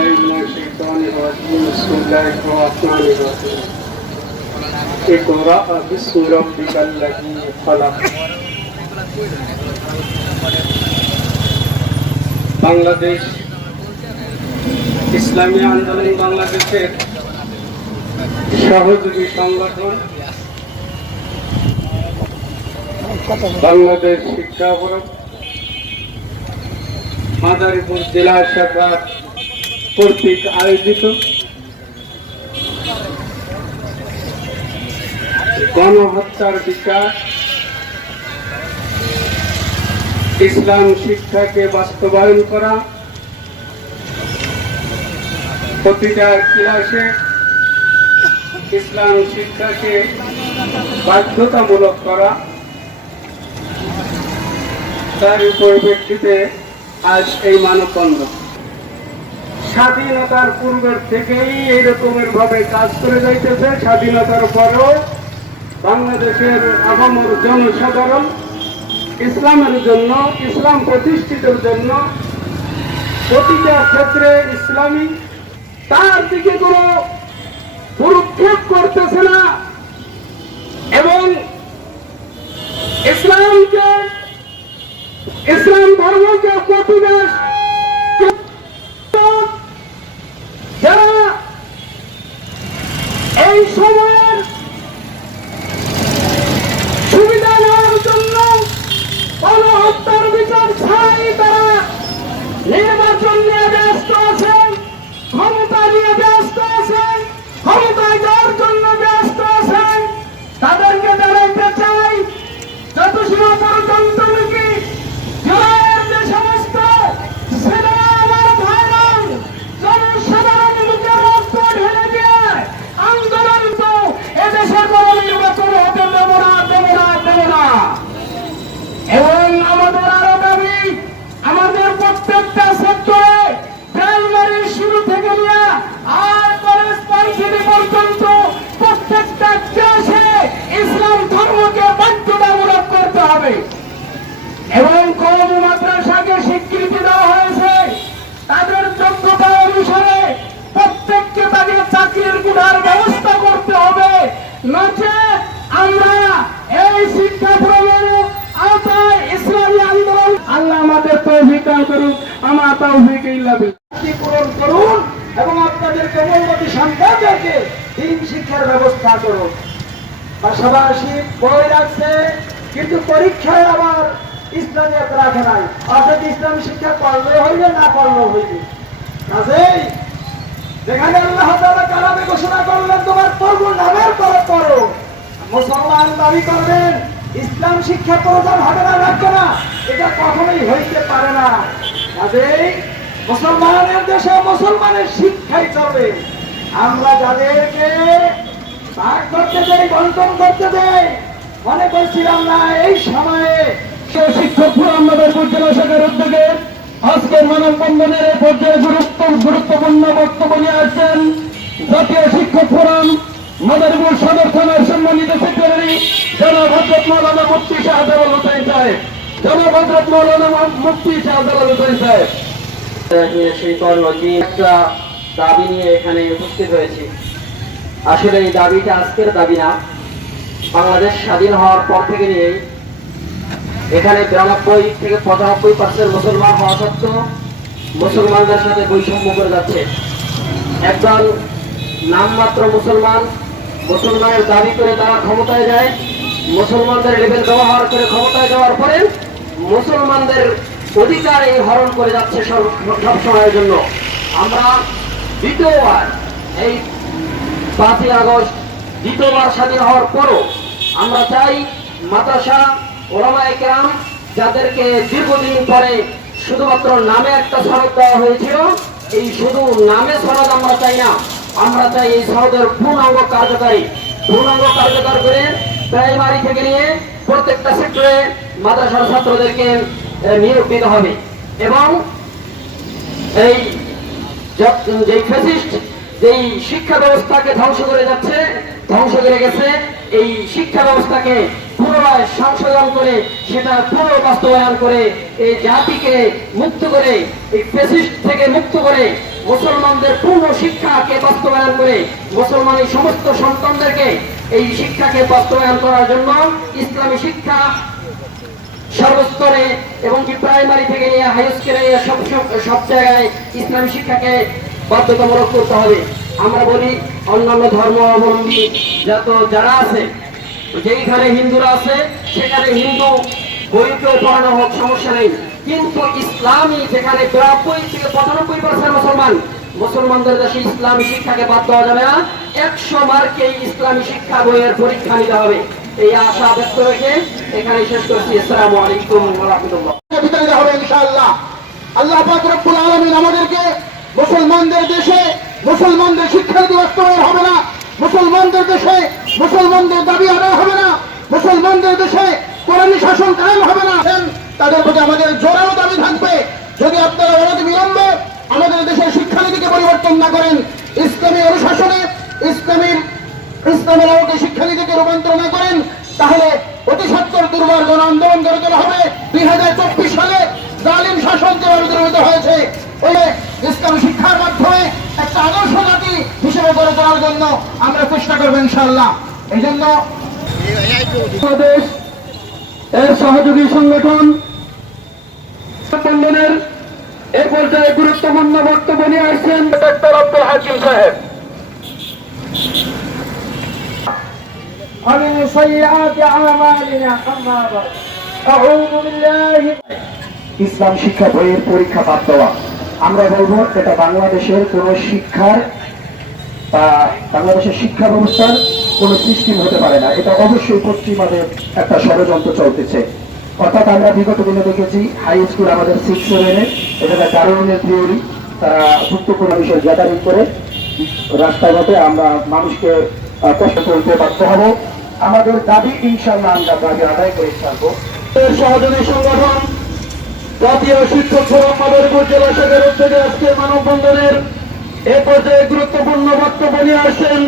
بالله من الشيطان الرجيم بسم الله الرحمن الرحيم اقرأ باسم ربك الذي خلق বাংলাদেশ ইসলামী আন্দোলন বাংলাদেশের সহযোগী সংগঠন বাংলাদেশ শিক্ষা বোর্ড মাদারীপুর জেলা শাখা কর্তৃক আয়োজিত গণহত্যার বিচার ইসলাম শিক্ষাকে বাস্তবায়ন করা, প্রতিটা ক্লাসে ইসলাম শিক্ষাকে বাধ্যতামূলক করা, তার পরিপ্রেক্ষিতে আজ এই মানববন্ধন। স্বাধীনতার পূর্বের থেকেই এই রকমের ভাবে কাজ করে যাইতেছে। স্বাধীনতার পরেও বাংলাদেশের আপামর জনসাধারণ ইসলামের জন্য, ইসলাম প্রতিষ্ঠিতের জন্য প্রতিটা ক্ষেত্রে ইসলামী তার দিকে কোনো ভ্রুক্ষেপ করতেছে না এবং ইসলামকে, ইসলাম ধর্মকে প্রতিবেশ যারা এই সময়ের সুবিধা নেওয়ার জন্য গণহত্যার বিচার ছাড়াই তারা নির্বাচন নিয়ে ব্যস্ত আছেন, ক্ষমতা নিয়ে ব্যস্ত আছেন, ক্ষমতায় যাওয়ার জন্য ব্যস্ত আছেন, তাদেরকে দাঁড়াইতে চাই যত সময় পর্যন্ত নাকি জয়ের যে সমস্ত ছেলে আমার ভাইরা জনসাধারণ মুখে রক্ত ঢেলে দিয়ে আন্দোলন তো এদেশের বড় নির্বাচন হতে দেব না, দেব না, দেব না। এবং আমাদের আরো দাবি, আমাদের প্রত্যেকটা সেক্টরে প্রাইমারি শুরু থেকে নিয়ে আর কলেজ ভার্সিটি পর্যন্ত প্রত্যেকটা ক্লাসে ইসলাম ধর্মকে বাধ্যতামূলক করতে হবে এবং কওমি মাদ্রাসাকে স্বীকৃতি দেওয়া হয়েছে। তাদের যোগ্যতা অনুসারে প্রত্যেককে তাদের চাকরির গুণার ব্যবস্থা করতে হবে, নচেত আমরা এই শিক্ষা প্রদানের আওতায় ইসলামী আন্দোলন আল্লাহ আমাদের তৌফিক দান করুন। আমার তৌফিক ইল্লা বিল্লাহ পূরণ করুন এবং আপনাদের কেবলমতি সন্তানদেরকে দিন শিক্ষার ব্যবস্থা করুন। পাশাপাশি বই রাখছে কিন্তু পরীক্ষায় আবার ইসলামিয়াত রাখে নাই, অর্থাৎ ইসলামী শিক্ষা পড়লে হইবে না পড়লেও হইবে। কাজেই যেখানে আল্লাহ তাআলা কালামে ঘোষণা করলেন তোমার পড়বো নামের পরে পড়ো, মুসলমান দাবি করবেন ইসলাম শিক্ষা প্রয়োজন হবে না, রাখবে না, এটা কখনোই হইতে পারে না। কাজেই মুসলমানের দেশে মুসলমানের শিক্ষাই চলবে। আমরা যাদেরকে ভাগ করতে দেই, বন্টন করতে দেই, মনে করছিলাম না এই সময়ে শিক্ষক ফোরাম মাদারীপুর জেলা শাখার উদ্যোগে আজকের মানববন্ধনের পর্যায়ে গুরুত্বপূর্ণ বক্তব্য নিয়ে আসছেন জাতীয় শিক্ষক ফোরাম মাদারীপুর সদর থানার সম্মানিত সেক্রেটারি জনাব হযরত মাওলানা মুফতি শাহজালাল হোসেন সাহেব। জনাব হযরত মাওলানা মুফতি শাহজালাল হোসেন সাহেব একটা দাবি নিয়ে এখানে উপস্থিত হয়েছি। আসলে এই দাবিটা আজকের দাবি না, বাংলাদেশ স্বাধীন হওয়ার পর থেকে নিয়ে এখানে 92 থেকে 95% মুসলমান হওয়া সত্ত্বেও মুসলমানদের সাথে বৈষম্য করে যাচ্ছে। একদল নামমাত্র মুসলমান, মুসলমানের দাবি করে তারা ক্ষমতায় যায়, মুসলমানদের লেভেল ব্যবহার করে ক্ষমতায় যাওয়ার পরে মুসলমানদের অধিকার এই হরণ করে যাচ্ছে সব সময়ের জন্য। আমরা দ্বিতীয়বার এই 5ই আগস্ট দ্বিতীয়বার স্বাধীন হওয়ার পরও আমরা চাই মাদ্রাসা ওলামায়ে কেরাম যাদেরকে দীর্ঘদিন পরে শুধুমাত্র নামে একটা সনদ দেওয়া হয়েছিল, এই শুধু নামে সনদ আমরা চাই না, আমরা চাই এই সনদের পূর্ণাঙ্গ কার্যকর করে প্রাইমারি থেকে নিয়ে প্রত্যেকটা সেক্টরে মাদ্রাসার ছাত্রদেরকে নিয়োগ দিতে হবে এবং এই যে ফ্যাসিস্ট যেই শিক্ষা ব্যবস্থাকে ধ্বংস করে যাচ্ছে, ধ্বংস করে গেছে, এই শিক্ষা ব্যবস্থাকে পুনরায় সংশোধন করে সেটা পুরো বাস্তবায়ন করে এই জাতিকে মুক্ত করে এই ফ্যাসিস্ট থেকে মুক্ত করে মুসলমানদের পূর্ণ শিক্ষাকে বাস্তবায়ন করে মুসলমানের সমস্ত সন্তানদেরকে এই শিক্ষাকে বাস্তবায়ন করার জন্য ইসলামী শিক্ষা সর্বস্তরে এবং কি প্রাইমারি থেকে নিয়ে হাই স্কুলে সব জায়গায় ইসলামী শিক্ষাকে বাধ্যতামূলক করতে হবে। আমরা বলি অন্যান্য ধর্মাবলম্বী যারা আছে, যেইখানে হিন্দুরা আছে সেখানে হিন্দু বইকেও পড়ানো হোক, সমস্যা নেই, কিন্তু ইসলামী যেখানে 92 থেকে 95% মুসলমানদের দেশে ইসলামী শিক্ষাকে বাদ দেওয়া যাবে না। 100 মার্কে ইসলামী শিক্ষা বইয়ের পরীক্ষা নিতে হবে। এই আশা ব্যক্ত রেখে এখানে শেষ করছি। আসসালামু আলাইকুম ওয়া রাহমাতুল্লাহ। ভিতরে হবে ইনশাআল্লাহ। আল্লাহ পাক রব্বুল আলামিন আমাদেরকে মুসলমানদের দেশে মুসলমানদের শিক্ষানীতি বাস্তবায়ন হবে না, মুসলমানদের দেশে মুসলমানদের দাবি আদায় হবে না, মুসলমানদের দেশে কোরআনী শাসন কায়েম হবে না। তাদের প্রতি আমাদের জোরালো দাবি থাকবে, যদি আপনারা অনতি বিলম্বে আমাদের দেশের শিক্ষানীতিকে পরিবর্তন না করেন, ইসলামী অনুশাসনে ইসলামের আলোকে শিক্ষানীতিকে রূপান্তর না করেন, তাহলে অতি সত্তর দুর্বার গণ আন্দোলন গড়ে তোলা হবে। 2024 সালে জালিম শাসন যেভাবে বিদ্রোহিত হয়েছে, ওই ইসলামী শিক্ষার মাধ্যমে একটা আদর্শ জাতি হিসেবে গড়ে তোলার জন্য আমরা চেষ্টা করবো ইনশাআল্লাহ। এই জন্য বাংলাদেশ এর সহযোগী সংগঠন সম্মেলনের এ পর্যায়ে গুরুত্বপূর্ণ বক্তব্য নিয়ে আসছেন ডক্টর আব্দুল হাকিম সাহেব। ومن سيئات أعمالنا أما بعد أعوذ بالله। ইসলাম শিক্ষা বইয়ের পরীক্ষা বাদ দেওয়া, আমরা বলবো এটা বাংলাদেশের কোন শিক্ষার বা বাংলাদেশের শিক্ষা ব্যবস্থার কোন সিস্টেম হতে পারে না। এটা অবশ্যই পশ্চিমাদের একটা ষড়যন্ত্র চলতেছে। অর্থাৎ আমরা বিগত দিনে দেখেছি হাই স্কুল আমাদের 6-7-এ এটা ডারউইনের থিওরি, তারা গুরুত্বপূর্ণ বিষয় গ্যাদারিং করে রাস্তাঘাটে আমরা মানুষকে কষ্ট করতে বাধ্য হব। আমাদের দাবি ইনশাআল্লাহ আমরা দাবি আদায় করে ছাড়বো। সহযোগী সংগঠন জাতীয় শিক্ষক ফোরাম মাদারীপুর জেলা শাখার উদ্যোগে আজকে মানববন্ধনের এ পর্যায়ে গুরুত্বপূর্ণ বক্তব্য নিয়ে আসছেন।